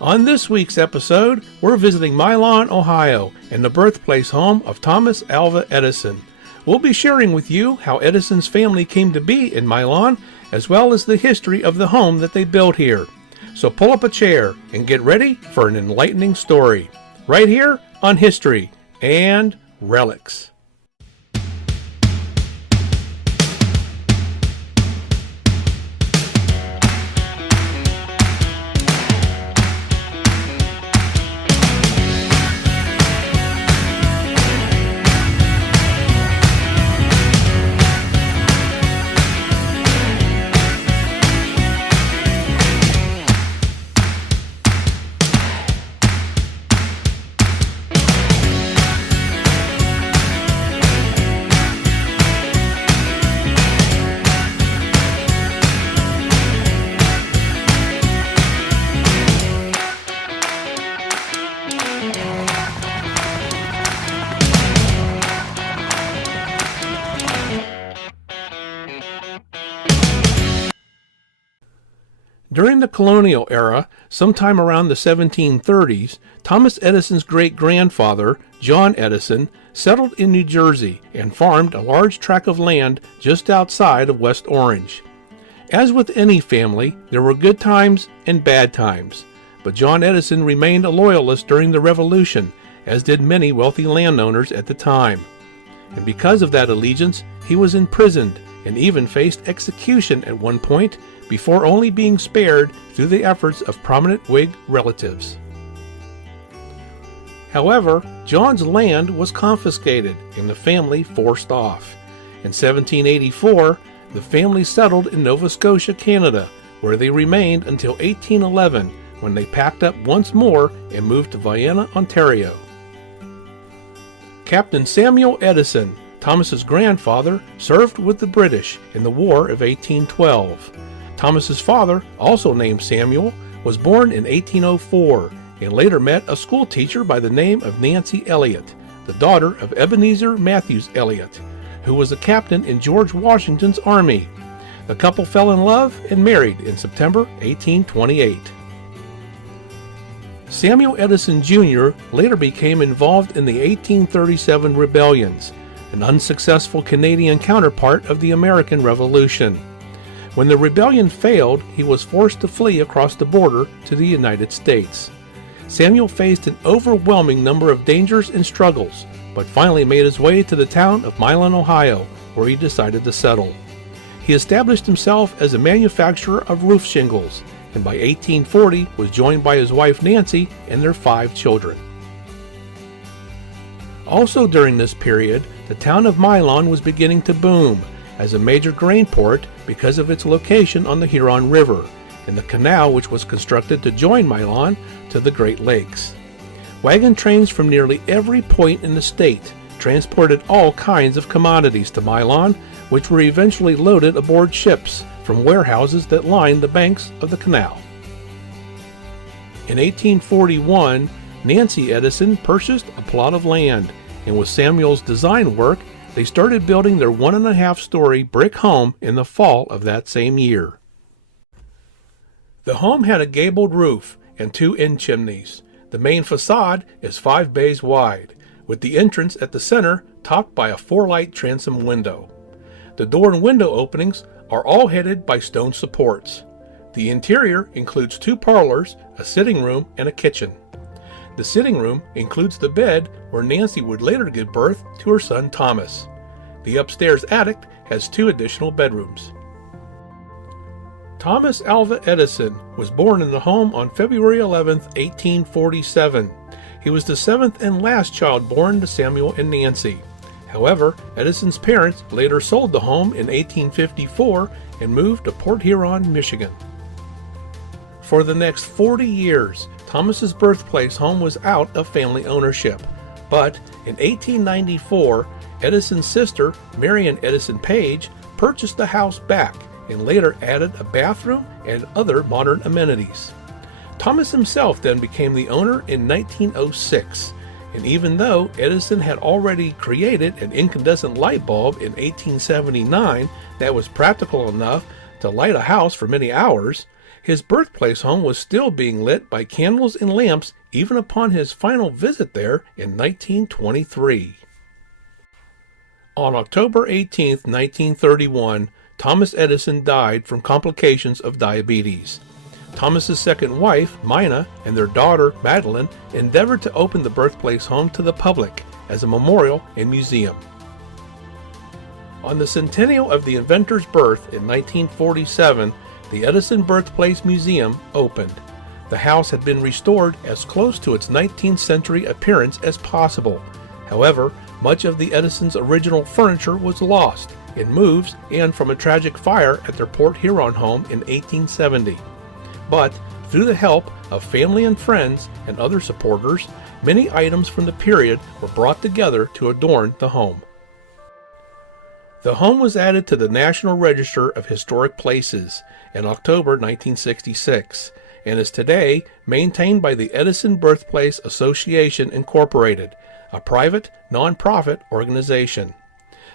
On this week's episode, we're visiting Milan, Ohio, and the birthplace home of Thomas Alva Edison. We'll be sharing with you how Edison's family came to be in Milan, as well as the history of the home that they built here. So pull up a chair and get ready for an enlightening story, right here on History and Relics. During the colonial era, sometime around the 1730s, Thomas Edison's great-grandfather, John Edison, settled in New Jersey and farmed a large tract of land just outside of West Orange. As with any family, there were good times and bad times, but John Edison remained a loyalist during the Revolution, as did many wealthy landowners at the time. And because of that allegiance, he was imprisoned and even faced execution at one point, before only being spared through the efforts of prominent Whig relatives. However, John's land was confiscated and the family forced off. In 1784, the family settled in Nova Scotia, Canada, where they remained until 1811, when they packed up once more and moved to Vienna, Ontario. Captain Samuel Edison, Thomas's grandfather, served with the British in the War of 1812. Thomas's father, also named Samuel, was born in 1804 and later met a school teacher by the name of Nancy Elliott, the daughter of Ebenezer Matthews Elliott, who was a captain in George Washington's army. The couple fell in love and married in September 1828. Samuel Edison Jr. later became involved in the 1837 rebellions, an unsuccessful Canadian counterpart of the American Revolution. When the rebellion failed, he was forced to flee across the border to the United States. Samuel faced an overwhelming number of dangers and struggles, but finally made his way to the town of Milan, Ohio, where he decided to settle. He established himself as a manufacturer of roof shingles, and by 1840 was joined by his wife Nancy and their 5 children. Also during this period, the town of Milan was beginning to boom as a major grain port because of its location on the Huron River and the canal which was constructed to join Milan to the Great Lakes. Wagon trains from nearly every point in the state transported all kinds of commodities to Milan, which were eventually loaded aboard ships from warehouses that lined the banks of the canal. In 1841, Nancy Edison purchased a plot of land, and with Samuel's design work, they started building their 1.5-story brick home in the fall of that same year. The home had a gabled roof and 2 end chimneys. The main facade is 5 bays wide, with the entrance at the center topped by a 4-light transom window. The door and window openings are all headed by stone supports. The interior includes 2 parlors, a sitting room, and a kitchen. The sitting room includes the bed where Nancy would later give birth to her son Thomas. The upstairs attic has 2 additional bedrooms. Thomas Alva Edison was born in the home on February 11, 1847. He was the 7th and last child born to Samuel and Nancy. However, Edison's parents later sold the home in 1854 and moved to Port Huron, Michigan. For the next 40 years, Thomas's birthplace home was out of family ownership, but in 1894, Edison's sister, Marian Edison Page, purchased the house back and later added a bathroom and other modern amenities. Thomas himself then became the owner in 1906, and even though Edison had already created an incandescent light bulb in 1879 that was practical enough to light a house for many hours, His birthplace home was still being lit by candles and lamps even upon his final visit there in 1923. On October 18, 1931, Thomas Edison died from complications of diabetes. Thomas's second wife, Mina, and their daughter, Madeline, endeavored to open the birthplace home to the public as a memorial and museum. On the centennial of the inventor's birth in 1947, the Edison Birthplace Museum opened. The house had been restored as close to its 19th century appearance as possible. However, much of the Edison's original furniture was lost in moves and from a tragic fire at their Port Huron home in 1870. But through the help of family and friends and other supporters, many items from the period were brought together to adorn the home. The home was added to the National Register of Historic Places in October 1966 and is today maintained by the Edison Birthplace Association Incorporated, a private, non-profit organization.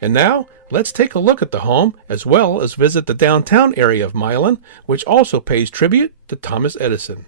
And now, let's take a look at the home as well as visit the downtown area of Milan, which also pays tribute to Thomas Edison.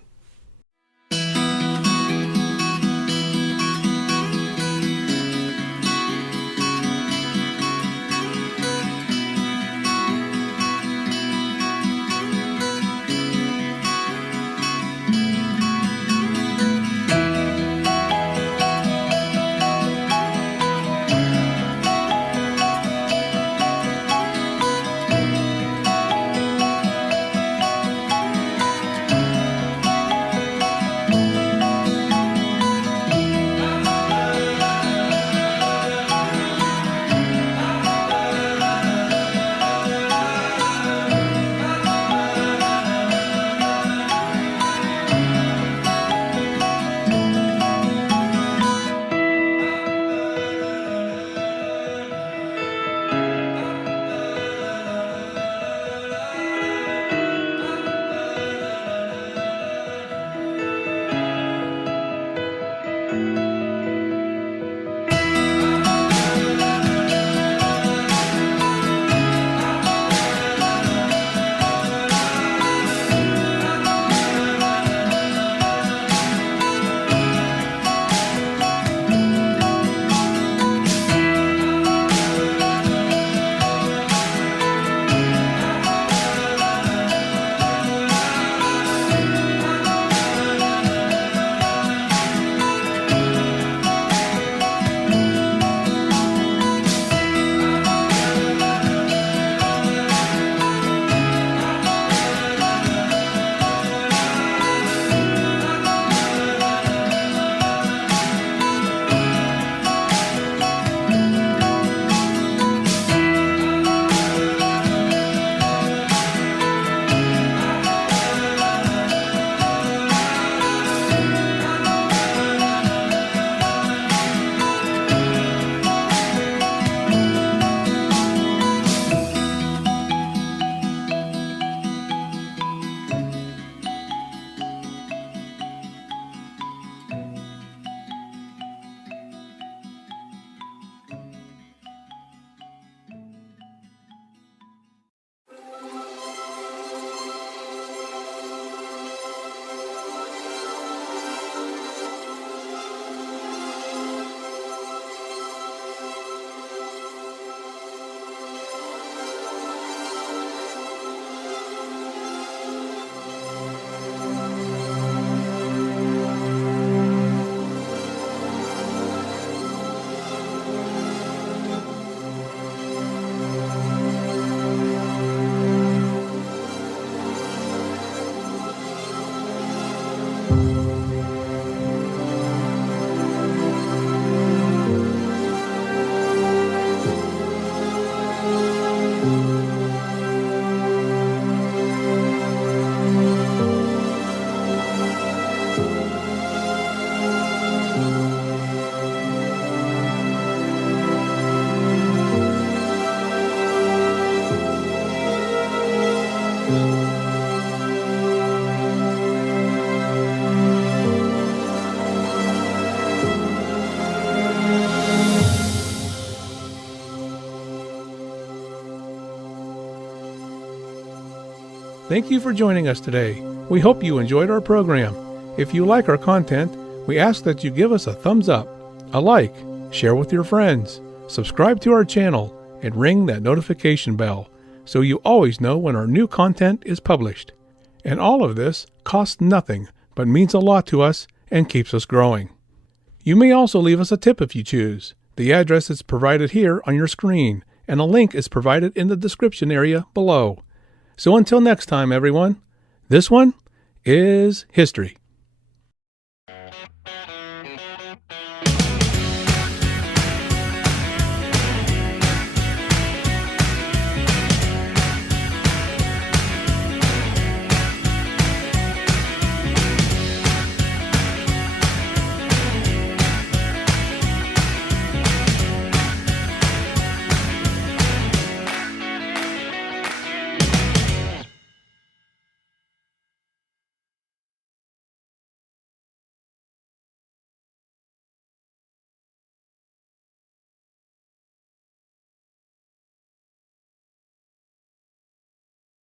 Thank you for joining us today. We hope you enjoyed our program. If you like our content, we ask that you give us a thumbs up, a like, share with your friends, subscribe to our channel, and ring that notification bell so you always know when our new content is published. And all of this costs nothing, but means a lot to us and keeps us growing. You may also leave us a tip if you choose. The address is provided here on your screen, and a link is provided in the description area below. So until next time, everyone, this one is history.